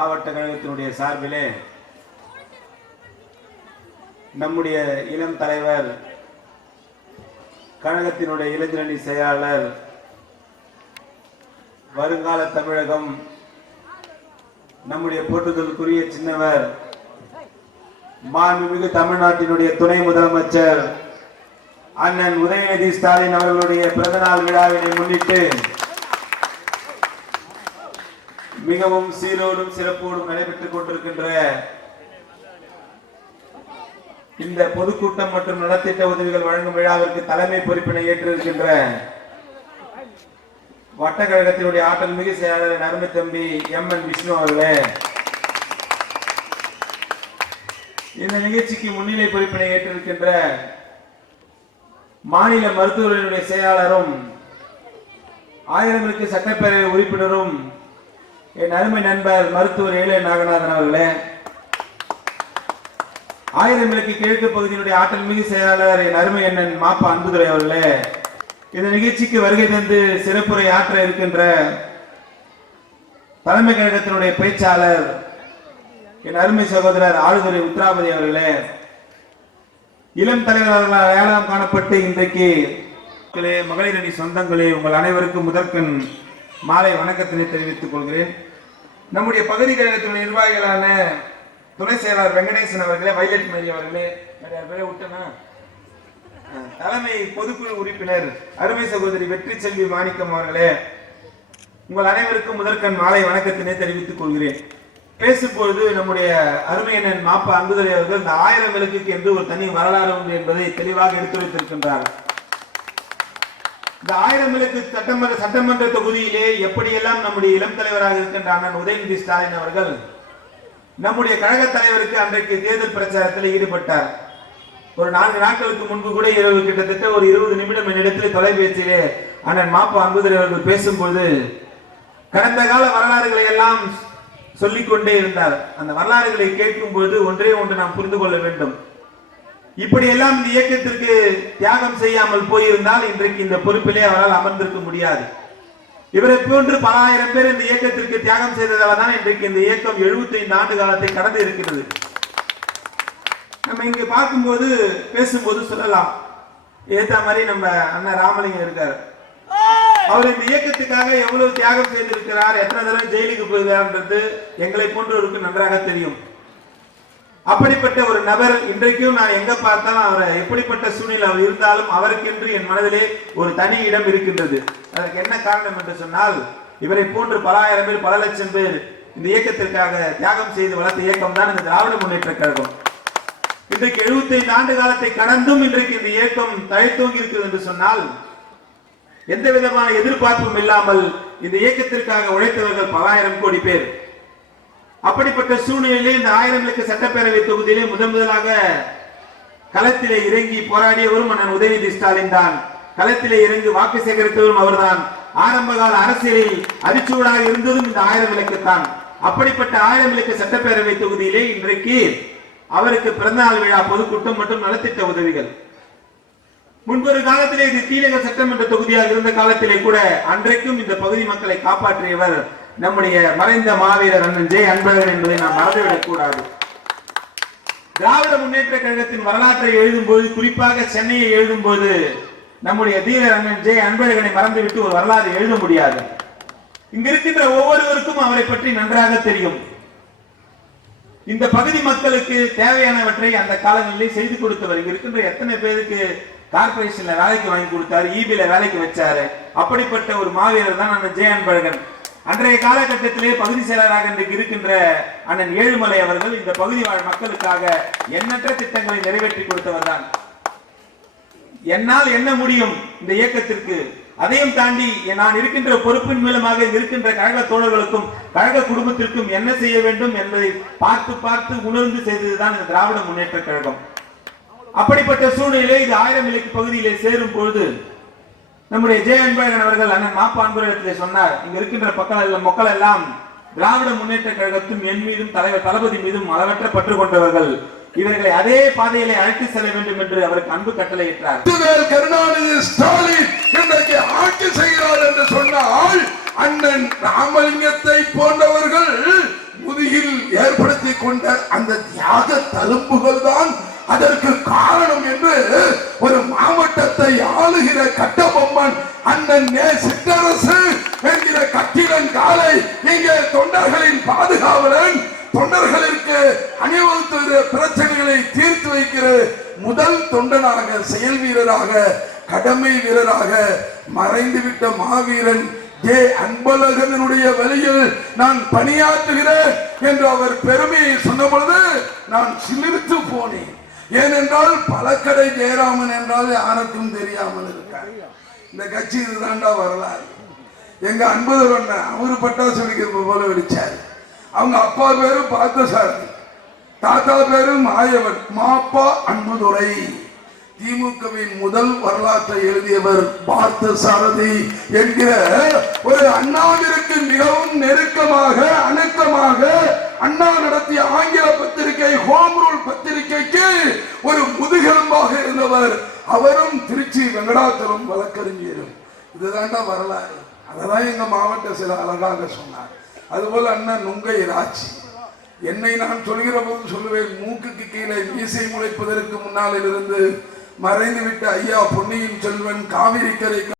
மாவட்ட கழகத்தினுடைய சார்பிலே நம்முடைய இளம் தலைவர், கழகத்தினுடைய இளைஞரணி செயலாளர், வருங்கால தமிழகம், நம்முடைய போற்றுதலுக்குரிய சின்னவர், மாண்புமிகு தமிழ்நாட்டினுடைய துணை முதலமைச்சர் அண்ணன் உதயநிதி ஸ்டாலின் அவர்களுடைய பிறந்தநாள் விழாவினை முன்னிட்டு மிகவும் சீரோடும் சிறப்போடும் நடைபெற்றுக் கொண்டிருக்கின்ற இந்த பொதுக்கூட்டம் மற்றும் நலத்திட்ட உதவிகள் வழங்கும் விழாவிற்கு தலைமை பொறுப்பினை ஏற்றிருக்கின்ற வட்டக்கழகத்தினுடைய ஆற்றல் மிகு செயலாளர் அருமை தம்பி எம்.என். விஷ்ணு அவர்களே, இந்த நிகழ்ச்சிக்கு முன்னிலை பொறுப்பினை ஏற்றிருக்கின்ற மாநில மருத்துவர்களுடைய செயலாளரும் ஆயிரங்களுக்கு சட்டப்பேரவை உறுப்பினரும் என் அருமை நண்பர் மருத்துவர் ஏழு நாகநாதன் அவர்களே, ஆயிரங்களுக்கு கிழக்கு பகுதியினுடைய ஆற்றல் மிகு செயலாளர் என் அருமை அண்ணன் மாப்பா அன்புதுரை அவர்களே, இந்த நிகழ்ச்சிக்கு வருகை தந்து சிறப்புரை ஆற்ற இருக்கின்ற தலைமை கழகத்தினுடைய பேச்சாளர் என் அருமை சகோதரர் ஆளுதுரை உத்ராபதி அவர்களே, இளம் தலைவர்களால் அடையாளம் காணப்பட்டு இன்றைக்கு மகளிர் அணி சொந்தங்களே, உங்கள் அனைவருக்கும் முதற்கண் மாலை வணக்கத்தினை தெரிவித்துக் கொள்கிறேன். நம்முடைய பகுதி கழகத்தினுடைய நிர்வாகிகளான துணை செயலாளர் வெங்கடேசன் அவர்களே, வைலட் மேரி அவர்களே, விட்டனா தலைமை பொதுக்குழு உறுப்பினர் அருமை சகோதரி வெற்றி செல்வி மாணிக்கம் அவர்களே, உங்கள் அனைவருக்கும் முதற்கண் மாலை வணக்கத்தினை தெரிவித்துக் கொள்கிறேன். பேசும்பொழுது நம்முடைய அருமையண்ணன் மாப்பா அன்புதுரை அவர்கள் இந்த 1000 விளக்குக்கு என்று ஒரு தனி வரலாறு உண்டு என்பதை தெளிவாக எடுத்துரைத்திருக்கின்றார். இந்த 1000 விளக்கு சட்டமன்ற தொகுதியிலே எப்படியெல்லாம் நம்முடைய இளம் தலைவராக இருக்கின்ற அண்ணன் உதயநிதி ஸ்டாலின் அவர்கள் நம்முடைய கழக தலைவருக்கு அன்றைக்கு தேர்தல் பிரச்சாரத்தில் ஈடுபட்டார். ஒரு 4 நாட்களுக்கு முன்பு கூட இரவு கிட்டத்தட்ட ஒரு 20 நிமிடம் என்னிடத்தில் தொலைபேசியிலே அண்ணன் மாப்பா அன்புதுரை அவர்கள் பேசும்போது கடந்த கால வரலாறுகளை எல்லாம் சொல்லிக்கொண்டே இருந்தார். அந்த வரலாறுகளை கேட்கும் பொழுது ஒன்றே ஒன்று நாம் புரிந்து கொள்ள வேண்டும். இப்படியெல்லாம் இந்த இயக்கத்திற்கு தியாகம் செய்யாமல் போயிருந்தால் இன்றைக்கு இந்த பொறுப்பிலே அவரால் அமர்ந்திருக்க முடியாது. இவரை போன்று பல ஆயிரம் பேர் இந்த இயக்கத்திற்கு தியாகம் செய்ததால தான் இன்றைக்கு இந்த இயக்கம் 75 ஆண்டு காலத்தை கடந்து இருக்கிறது. நம்ம இங்கு பார்க்கும்போது பேசும்போது சொல்லலாம், ஏத்த மாதிரி நம்ம அண்ணன் ராமலிங்கம் இருக்கார், அவர் இந்த இயக்கத்துக்காக எவ்வளவு தியாகம் செய்திருக்கிறார், எத்தனை தடவை ஜெயிலுக்கு போயிருக்கிறார்ன்றது எங்களை போன்றவருக்கு நன்றாக தெரியும். அப்படிப்பட்ட ஒரு நபர் இன்றைக்கும் நான் எங்க பார்த்தாலும் அவரை எப்படிப்பட்ட சூழ்நிலை அவர் இருந்தாலும் அவருக்கென்று என் மனதிலே ஒரு தனி இடம் இருக்கின்றது. அதற்கு என்ன காரணம் என்று சொன்னால், இவரை போன்று பல ஆயிரம் பேர், பல லட்சம் பேர் இந்த இயக்கத்திற்காக தியாகம் செய்து வளர்த்த இயக்கம் தான் இந்த திராவிட முன்னேற்ற கழகம். இன்றைக்கு 75 ஆண்டு காலத்தை கடந்தும் இன்றைக்கு இந்த இயக்கம் தழைத்தோங்கி இருக்கிறது என்று சொன்னால் எந்த விதமான எதிர்பார்ப்பும் இல்லாமல் இந்த இயக்கத்திற்காக உழைத்தவர்கள் பல ஆயிரம் கோடி பேர். அப்படிப்பட்ட சூழ்நிலையிலே இந்த 1000 விளக்கு சட்டப்பேரவை தொகுதியிலே முதலாக களத்திலே இறங்கி போராடியவரும் அண்ணன் உதயநிதி ஸ்டாலின் தான். களத்திலே இறங்கி வாக்கு சேகரித்தவரும் அவர்தான். ஆரம்ப கால அரசியலில் அரிச்சூடாக இருந்ததும் இந்த 1000 விளக்கு தான். அப்படிப்பட்ட 1000 விளக்கு சட்டப்பேரவை தொகுதியிலே இன்றைக்கு அவருக்கு பிறந்தநாள் விழா பொதுக்கூட்டம் மற்றும் நலத்திட்ட உதவிகள். முன்பொரு காலத்திலே இது தீநகர் சட்டமன்ற தொகுதியாக இருந்த காலத்திலே கூட அன்றைக்கும் இந்த பகுதி மக்களை காப்பாற்றியவர் நம்முடைய மறைந்த மாவீரர் அண்ணன் ஜே அன்பழகன் என்பதை நாம் மறந்துவிடக் கூடாது. திராவிட முன்னேற்ற கழகத்தின் வரலாற்றை எழுதும் போது, குறிப்பாக சென்னையை எழுதும் போது நம்முடைய தீரர் அண்ணன் ஜே அன்பழகனை மறந்துவிட்டு ஒரு வரலாறு எழுத முடியாது. இங்க இருக்கின்ற ஒவ்வொருவருக்கும் அவரை பற்றி நன்றாக தெரியும். இந்த பகுதி மக்களுக்கு தேவையானவற்றை அந்த காலங்களிலே செய்து கொடுத்தவர். இங்க இருக்கின்ற எத்தனை பேருக்கு கார்பரேஷன்ல வேலைக்கு வாங்கி கொடுத்தாரு, ஈபில வேலைக்கு வச்சாரு. அப்படிப்பட்ட ஒரு மாவீரர் தான் அண்ணன் ஜே அன்பழகன். அன்றைய காலகட்டத்திலே பகுதி செயலராக இன்றைக்கு இருக்கின்ற அண்ணன் ஏழுமலை அவர்கள் இந்த பகுதி வாழ் மக்களுக்காக எண்ணற்ற திட்டங்களை நிறைவேற்றி கொடுத்தவர் தான். என்னால் என்ன முடியும் இந்த இயக்கத்திற்கு, அதையும் தாண்டி நான் இருக்கின்ற பொறுப்பின் மூலமாக இருக்கின்ற கழக தோழர்களுக்கும் கழக குடும்பத்திற்கும் என்ன செய்ய வேண்டும் என்பதை பார்த்து பார்த்து உணர்ந்து செய்ததுதான் இந்த திராவிட முன்னேற்ற கழகம். அப்படிப்பட்ட சூழ்நிலையிலே இது 1000 விளக்கு பகுதியிலே சேரும் பொழுது நம்முடைய ஜே அன்பழகன் அவர்கள் அண்ணன் மாப்பா அன்புரையிடத்திலே சொன்னார், இங்க இருக்கின்ற மக்கள் எல்லாம் திராவிட முன்னேற்ற கழகத்தும் என் மீதும் தலைவர் தளபதி மீதும் அளவற்ற பற்று கொண்டவர்கள், இவர்களை அதே பாதையிலே அழைத்து செல்ல வேண்டும் என்று அவருக்கு அன்பு கட்டளையிட்டார். கருணாநிதி ஸ்டாலின் இன்றைக்கு ஆட்சி செய்கிறார் என்று சொன்னால் அண்ணன் ராமலிங்கத்தை போன்றவர்கள் முதுகி அண்ணன் சிற்றரசு என்கிற கட்டிடன் காலை இங்கே தொண்டர்களின் பாதுகாவலன், தொண்டர்களுக்கு அணிவகுத்து பிரச்சனைகளை தீர்த்து வைக்கிற முதல் தொண்டனாக, செயல் வீரராக, கடமை வீரராக மறைந்துவிட்ட மாவீரன் ஜே அன்பழகனுடைய வழியில் நான் பணியாற்றுகிறேன் என்று அவர் பெருமையை சொன்ன பொழுது நான் சிலிர்த்து போனேன். ஏனென்றால் பழக்கடை ஜெயராமன் என்றால் யாருக்கும் தெரியாமல் இருக்கார். இந்த கட்சி இதுதான்டா வரலாறு. எங்க அன்புதர் அண்ணன் அவரு பட்டாசு வெடிக்கிறது போல வெடிச்சாரு. அவங்க அப்பா பேரு பார்த்தசாரதி, தாத்தா பேரு மாயவன், மாப்பா அன்புதுரை. திமுகவின் முதல் வரலாற்றை எழுதியவர் பார்த்தசாரதி என்கிற ஒரு அண்ணாவிற்கு மிகவும் நெருக்கமாக, அணுக்கமாக அண்ணா நடத்திய ஆங்கில பத்திரிகை ஹோம் ரூல் பத்திரிகைக்கு ஒரு முதுகெலும்பாக இருந்தவர். அவரும் திருச்சி வெங்கடாச்சலம் வழக்கறிஞரும். இதுதான்டா வரலாறு. அதெல்லாம் எங்க மாவட்ட சில அழகாக சொன்னார். அதுபோல அண்ணன் நுங்கை ராட்சி. என்னை நான் சொல்கிற போது சொல்லுவேன், மூக்குக்கு கீழே மீசை முளைப்பதற்கு முன்னால் இருந்து மறைந்துவிட்ட ஐயா பொன்னியின் செல்வன் காவிரி கரை